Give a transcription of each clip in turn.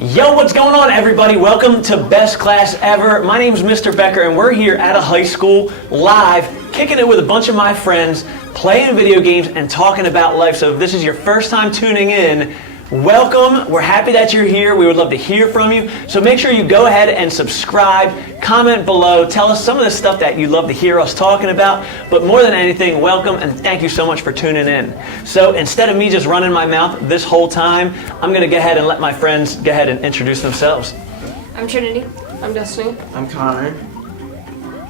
Yo, what's going on, everybody? Welcome to Best Class Ever. My name's Mr. Becker, and we're here at a high school, live, kicking it with a bunch of my friends, playing video games and talking about life. So if this is your first time tuning in, welcome. We're happy that you're here. We would love to hear from you. So make sure you go ahead and subscribe, comment below, tell us some of the stuff that you'd love to hear us talking about. But more than anything, welcome and thank you so much for tuning in. So instead of me just running my mouth this whole time, I'm going to go ahead and let my friends go ahead and introduce themselves. I'm Trinity. I'm Destiny. I'm Connor.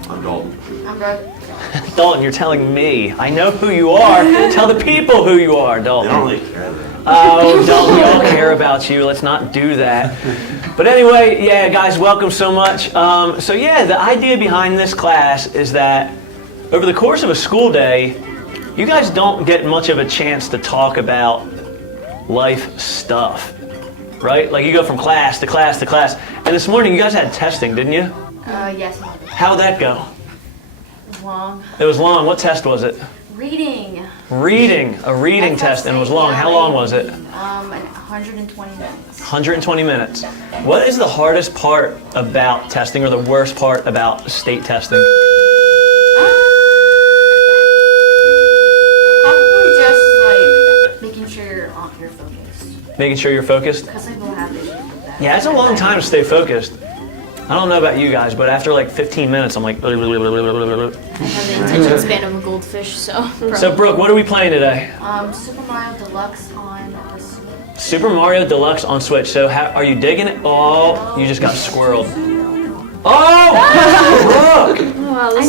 I'm Dalton. I'm Brett. Dalton, you're telling me. I know who you are. Tell the people who you are, Dalton. They don't really care though. Oh, Dalton, we don't care about you. Let's not do that. But anyway, yeah, guys, welcome so much. So yeah, the idea behind this class is that over the course of a school day, you guys don't get much of a chance to talk about life stuff, right? Like you go from class to class to class. And this morning you guys had testing, didn't you? Yes. How'd that go? Long. It was long. What test was it? Reading. Reading. A reading test, and it was long. How long was it? 120 minutes. 120 minutes. What is the hardest part about testing, or the worst part about state testing? Probably just like making sure you're focused. Making sure you're focused? Because people have issues with that. Yeah, it's a long time to stay focused. I don't know about you guys, but after like 15 minutes, I'm like... I have the attention span of a goldfish, so... So, Brooke, what are we playing today? Super Mario Deluxe on the Switch. Super Mario Deluxe on Switch. So, are you digging it? Oh, you just got squirreled. Oh! Brooke! Wow, this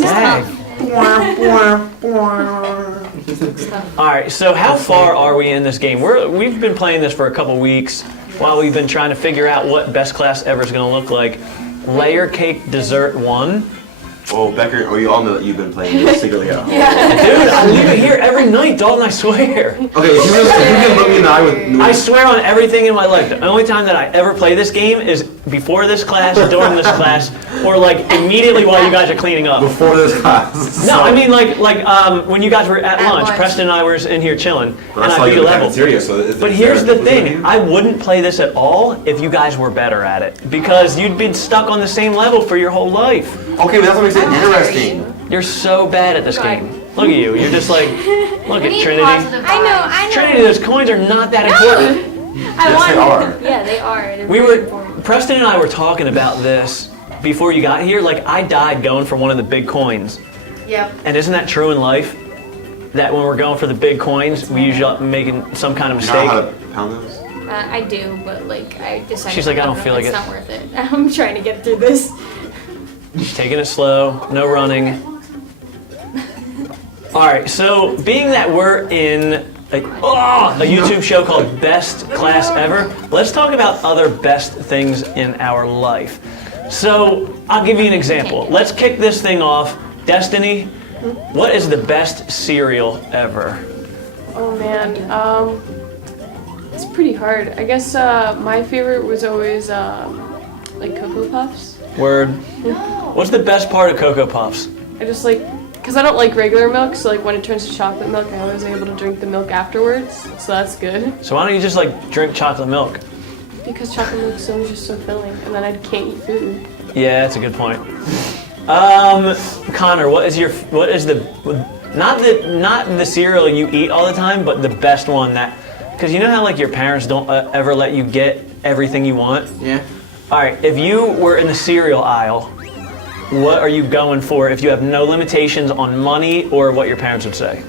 is tough. All right, so how far are we in this game? We've been playing this for a couple weeks while we've been trying to figure out what Best Class Ever is going to look like. Layer Cake Dessert 1. Oh, Becker, you all know that you've been playing this secretly at home. Dude, I leave it here every night, Dalton, I swear. Okay, if you can look me in the eye with... I swear on everything in my life. The only time that I ever play this game is before this class, during this class, or like immediately while you guys are cleaning up. Before this class. No, I mean like when you guys were at lunch, Preston and I were in here chilling, and I beat a level. But here's the thing, I wouldn't play this at all if you guys were better at it, because you'd been stuck on the same level for your whole life. Okay, but that's what makes it interesting. You're so bad at this game. Look at you, you're just like, look at Trinity. I know. Trinity, those coins are not that important. Yes, they are. Yeah, they are. Preston and I were talking about this before you got here. Like, I died going for one of the big coins. Yep. And isn't that true in life? That when we're going for the big coins, we usually are making some kind of You know mistake. how to pound those? I do, but like I decided. She's like, I don't feel like it's it. not worth it. I'm trying to get through this. Just taking it slow, no running. All right, so being that we're in a YouTube show called Best Class Ever, let's talk about other best things in our life. So I'll give you an example. Let's kick this thing off. Destiny, what is the best cereal ever? Oh man, it's pretty hard. I guess my favorite was always like Cocoa Puffs. Word. What's the best part of Cocoa Puffs? I just like, because I don't like regular milk, so like when it turns to chocolate milk, I always able to drink the milk afterwards, so that's good. So why don't you just like drink chocolate milk? Because chocolate milk is just so filling, and then I can't eat food. Yeah, that's a good point. Connor, what is the not the cereal you eat all the time, but the best one that, because you know how like your parents don't ever let you get everything you want? Yeah. All right, if you were in the cereal aisle, what are you going for if you have no limitations on money or what your parents would say?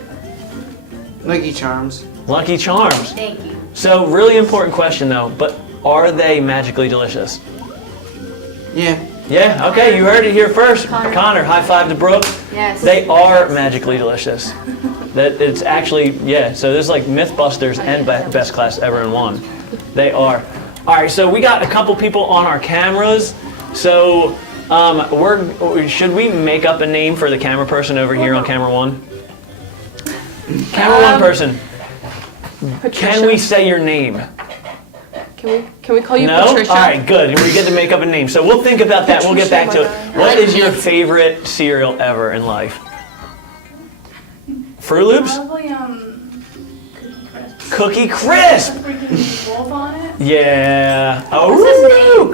Lucky Charms. Lucky Charms. Thank you. So really important question though, but are they magically delicious? Yeah. Yeah, okay, you heard it here first. Connor, high five to Brooke. Yes. They are magically delicious. That it's actually, yeah, so there's like Mythbusters and Best Class Ever in one. They are. All right, so we got a couple people on our cameras. So should we make up a name for the camera person over here on camera one? Camera one person, Patricia. can we say your name? Can we call you No? Patricia? All right, good. We get to make up a name. So we'll think about that. We'll get back to it. What is your favorite cereal ever in life? Fruit Loops? Probably Cookie Crisp. Freaking wolf on it. Yeah. What's this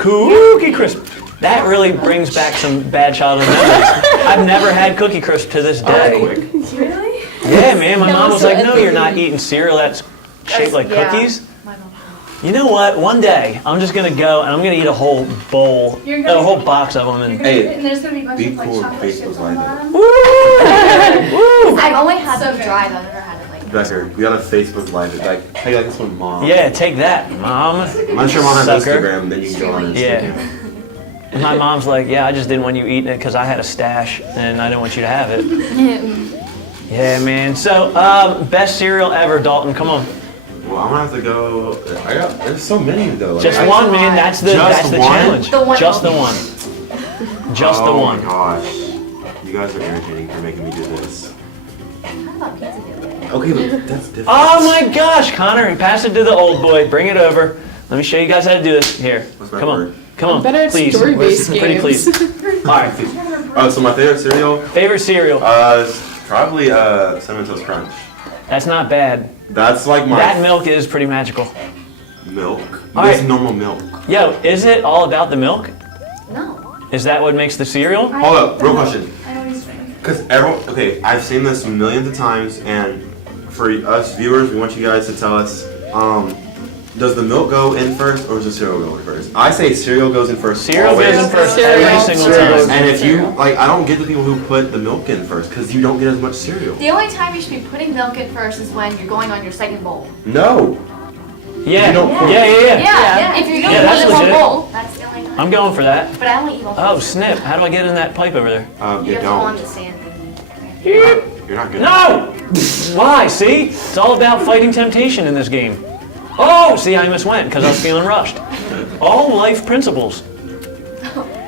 Cookie Crisp. That really brings back some bad childhood memories. I've never had Cookie Crisp to this day. Really? Yeah, man. My No, mom was so like, at "No, the- you're not eating cereal that's shaped like yeah. cookies." My mom. You know what? One day I'm just gonna go and I'm gonna eat a whole bowl, You're gonna- a whole box of them, and Hey, And there's gonna be a bunch be of like cool if chocolate Facebook chips on the Live it. bottom. woo! I've only had So them good. dried. I've never had it like. Becker, we got a Facebook Live. It's like, hey, like this one, Mom. Yeah, take that, Mom. I'm not sure Mom has Sucker. Instagram. Then you can go on Instagram. Yeah. And my mom's like, "Yeah, I just didn't want you eating it because I had a stash and I didn't want you to have it." Yeah, man. So, best cereal ever, Dalton. Come on, Well, I'm gonna have to go. There's so many though. Like, just I- one, man. That's the Just one? challenge. The one. Just the one. Just the Oh one. my gosh. You guys are irritating for making me do this. How about pizza the other day? Okay, but that's different. Oh my gosh, Connor, pass it to the old boy. Bring it over. Let me show you guys how to do this. Here, What's my come on, word? come on, Better at please. story-based Pretty games. please. All right, So my favorite cereal, favorite cereal. is probably Cinnamon Toast Crunch. That's not bad. That's like my That milk is pretty magical. milk. All This right. normal milk. Yo, is it all about the milk? No. Is that what makes the cereal? Hold up, real question. I know what he's doing. Because everyone, okay, I've seen this millions of times, and for us viewers, we want you guys to tell us, does the milk go in first or does the cereal go in first? I say cereal goes in first. Cereal always. goes in first Cereal. every single Cereal. time. And if you, Cereal. like, I don't get the people who put the milk in first, because you don't get as much cereal. The only time you should be putting milk in first is when you're going on your second bowl. No. Yeah, You don't put- yeah. Yeah. If you're Yeah, going that's to one legit. bowl, that's the only time. I'm going for that. But I only eat one. Oh, snip. How do I get in that pipe over there? You You have to go on don't. the sand thingy. You're not good. No! Why? See? It's all about fighting temptation in this game. Oh, see, I almost went because I was feeling rushed. All life principles.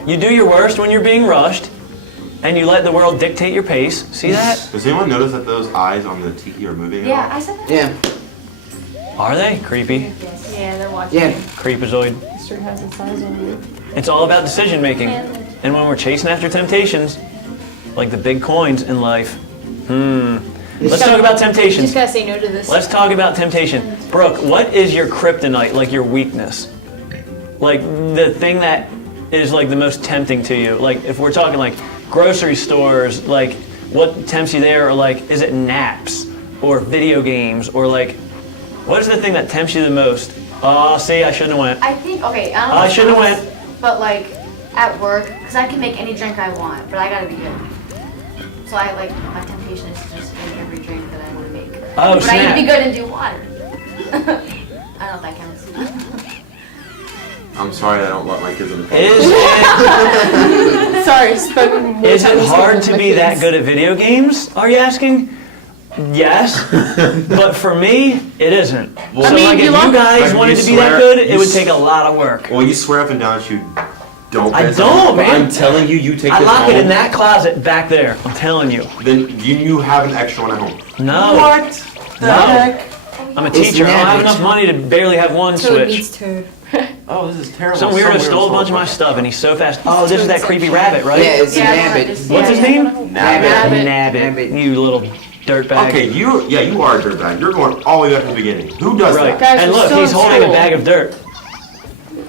You do your worst when you're being rushed, and you let the world dictate your pace. See that? Does anyone notice that those eyes on the tiki are moving? at Yeah, all? I said that. Yeah. Are they? Creepy. Yeah, they're watching. Yeah. Creepazoid. History has its eyes on you. It's all about decision making. And when we're chasing after temptations, like the big coins in life, let's talk about temptations. Just gotta say no to this. Let's talk about temptation. Brooke, what is your kryptonite, like your weakness? Like the thing that is like the most tempting to you? Like if we're talking like grocery stores, like what tempts you there? Or like is it naps or video games or like what is the thing that tempts you the most? Oh, see, I shouldn't have went. I think, okay, I don't know. I if shouldn't have else, went. But like, at work, because I can make any drink I want, but I gotta be good. So I like, my temptation is to just make every drink that I want to make. Oh, But I snap. need to be good and do water. I don't know if that counts. I'm sorry I don't let my kids in the car. Sorry, spending more Is time it with hard to my be that kids. good at video games? Are you asking? Yes, but for me, it isn't. Well, So I mean, like, if you you love- guys Like, wanted you to be that swear- good, you it would s- take a lot of work. Well, you swear up and down that you don't. I pay attention, don't, but man. I'm telling you, you take I this lock home. it in that closet back there. I'm telling you. Then you have an extra one at home. No. What the No. heck? I'm a It's teacher. I don't have nabbit. enough money to barely have one Toad switch. meets Toad. Oh, this is terrible. Some weirdo stole a bunch of my stuff and he's so fast. Oh, this is that creepy rabbit, right? Yeah, it's Yeah, I know Nabbit. that is- What's his yeah. name? Nabbit. Nabbit. You little dirtbag. Okay, you are a dirtbag. You're going all the way back to the beginning. Who does Right. that? Guys, And we're look, still he's in holding a school. bag of dirt.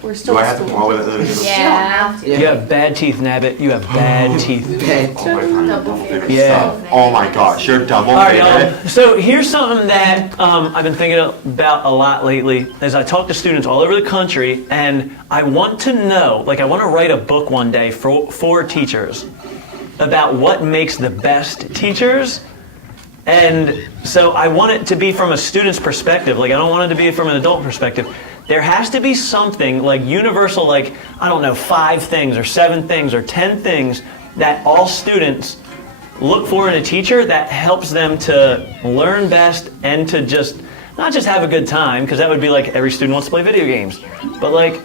We're still Do I in have to school. come all the way back to the beginning? You don't have to. You have bad teeth, Nabbit. You have bad teeth. Bad. Oh my god. Double favorite. Yeah. Oh my gosh, you're double All right, favorite. so here's something that I've been thinking about a lot lately as I talk to students all over the country, and I want to know, like I want to write a book one day for teachers about what makes the best teachers. And so I want it to be from a student's perspective. Like I don't want it to be from an adult perspective. There has to be something like universal, like, I don't know, 5 things or 7 things or 10 things that all students look for in a teacher that helps them to learn best and to just, not just have a good time, because that would be like every student wants to play video games, but like,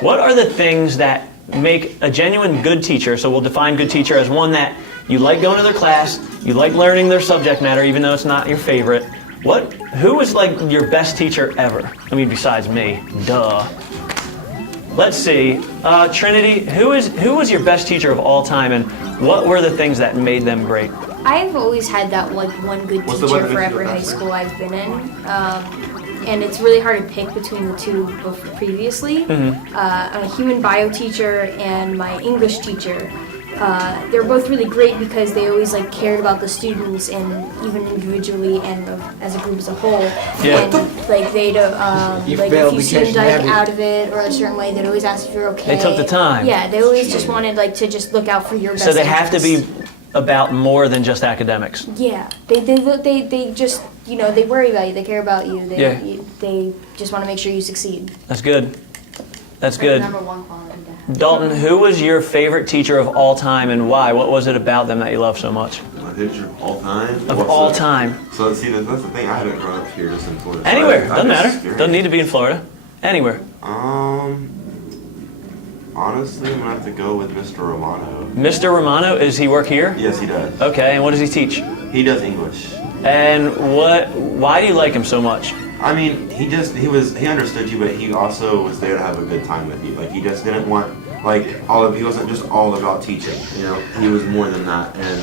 what are the things that make a genuine good teacher? So we'll define good teacher as one that you like going to their class, you like learning their subject matter, even though it's not your favorite. Who is like your best teacher ever? I mean, besides me, duh. Let's see, Trinity, who was your best teacher of all time, and what were the things that made them great? I've always had that like one good What's the teacher one that for makes you every the high best? school I've been in. and it's really hard to pick between the two previously. A human bio teacher and my English teacher. They were both really great because they always like cared about the students and even individually and as a group as a whole. Yeah. And like they'd You like failed if you because seemed you like haven't- out of it or a certain way, they'd always ask if you're okay. They took the time. Yeah, they always just wanted like to just look out for your best. So they have to interests. be about more than just academics. Yeah, they just they worry about you. They care about you. They just want to make sure you succeed. That's good. That's That's good. number one quality to have. Dalton, who was your favorite teacher of all time and why? What was it about them that you love so much? My teacher of all time. Of What's all the- time. So see, that's the thing. I haven't grown up here just in Florida. so Anywhere. I Doesn't just matter. experienced- Doesn't need to be in Florida. Anywhere. Honestly, I'm gonna have to go with Mr. Romano. Mr. Romano, does he work here? Yes, he does. Okay, and what does he teach? He does English. And why do you like him so much? I mean, he understood you, but he also was there to have a good time with you. Like, he just didn't want, he wasn't just all about teaching, he was more than that, and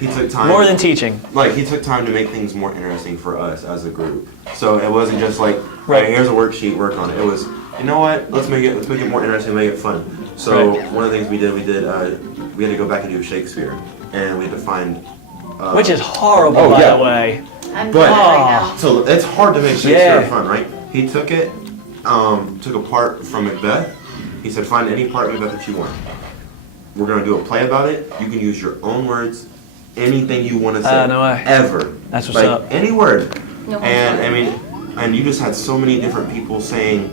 he took time. More than teaching. He took time to make things more interesting for us as a group. So it wasn't just like, Right. here's a worksheet, work on it. It was, you know what, let's make it more interesting, make it fun. So Right. one of the things we had to go back and do Shakespeare, and we had to find, Which is horrible, Oh, by yeah. the way. I'm But- doing that right now. so it's hard to make Shakespeare Yeah. fun, right? He took took a part from Macbeth. He said, find any part of Macbeth that you want. We're gonna do a play about it. You can use your own words, anything you want to say, No way. ever. That's what's up. Any word. No And one's I mean, and you just had so many different people saying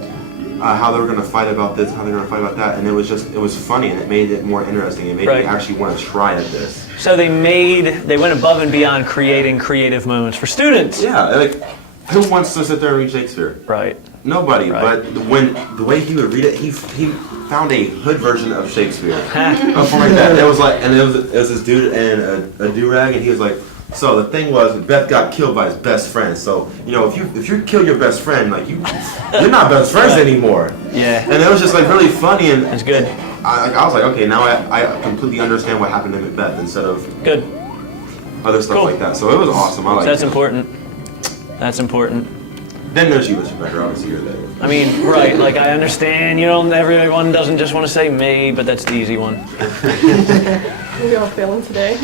how they were gonna fight about this, how they were gonna fight about that, and it was funny, and it made it more interesting. It made Right. me actually want to try at this. So they went above and beyond creating creative moments for students. Yeah, who wants to sit there and read Shakespeare? Right. Nobody, Right. but the way he would read it, he found a hood version of Shakespeare. Something like that. It was this dude in a do-rag, and he was like, so the thing was, Beth got killed by his best friend. So if you kill your best friend, you're not best friends anymore. Yeah. And it was just really funny, and That's good. I was like, okay, now I completely understand what happened to Macbeth instead of Good. other stuff Cool. like that. So it was awesome. I So like that's it. important. That's important. Then there's you, Mr. Becker. Obviously, you're there. I mean, right, I understand, everyone doesn't just want to say me, but that's the easy one. We all failing today.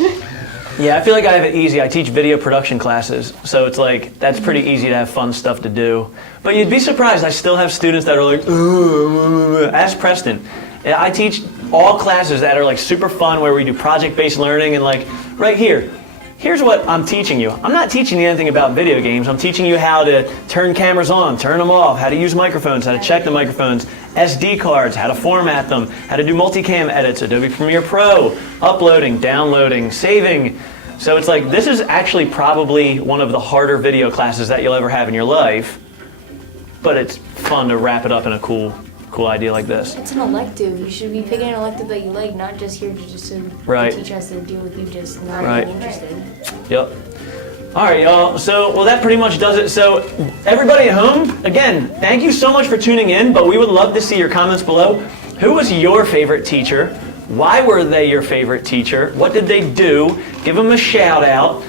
Yeah, I feel like I have it easy. I teach video production classes, so it's that's pretty easy to have fun stuff to do. But you'd be surprised, I still have students that are like, "Ugh." Ask Preston. I teach all classes that are super fun, where we do project-based learning, and right here. Here's what I'm teaching you. I'm not teaching you anything about video games. I'm teaching you how to turn cameras on, turn them off, how to use microphones, how to check the microphones, SD cards, how to format them, how to do multicam edits, Adobe Premiere Pro, uploading, downloading, saving. So it's this is actually probably one of the harder video classes that you'll ever have in your life, but it's fun to wrap it up in a cool idea like this. It's an elective. You should be picking an elective that you like, not just here to just Right. the teacher has to deal with you just not Right. being interested. Yep. All right, y'all. So, that pretty much does it. So, everybody at home, again, thank you so much for tuning in, but we would love to see your comments below. Who was your favorite teacher? Why were they your favorite teacher? What did they do? Give them a shout out.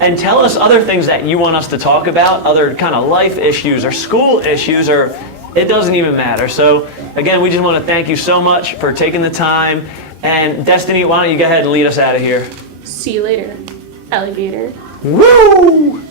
And tell us other things that you want us to talk about, other kind of life issues or school issues, or it doesn't even matter. So, again, we just want to thank you so much for taking the time. And Destiny, why don't you go ahead and lead us out of here? See you later, alligator. Woo!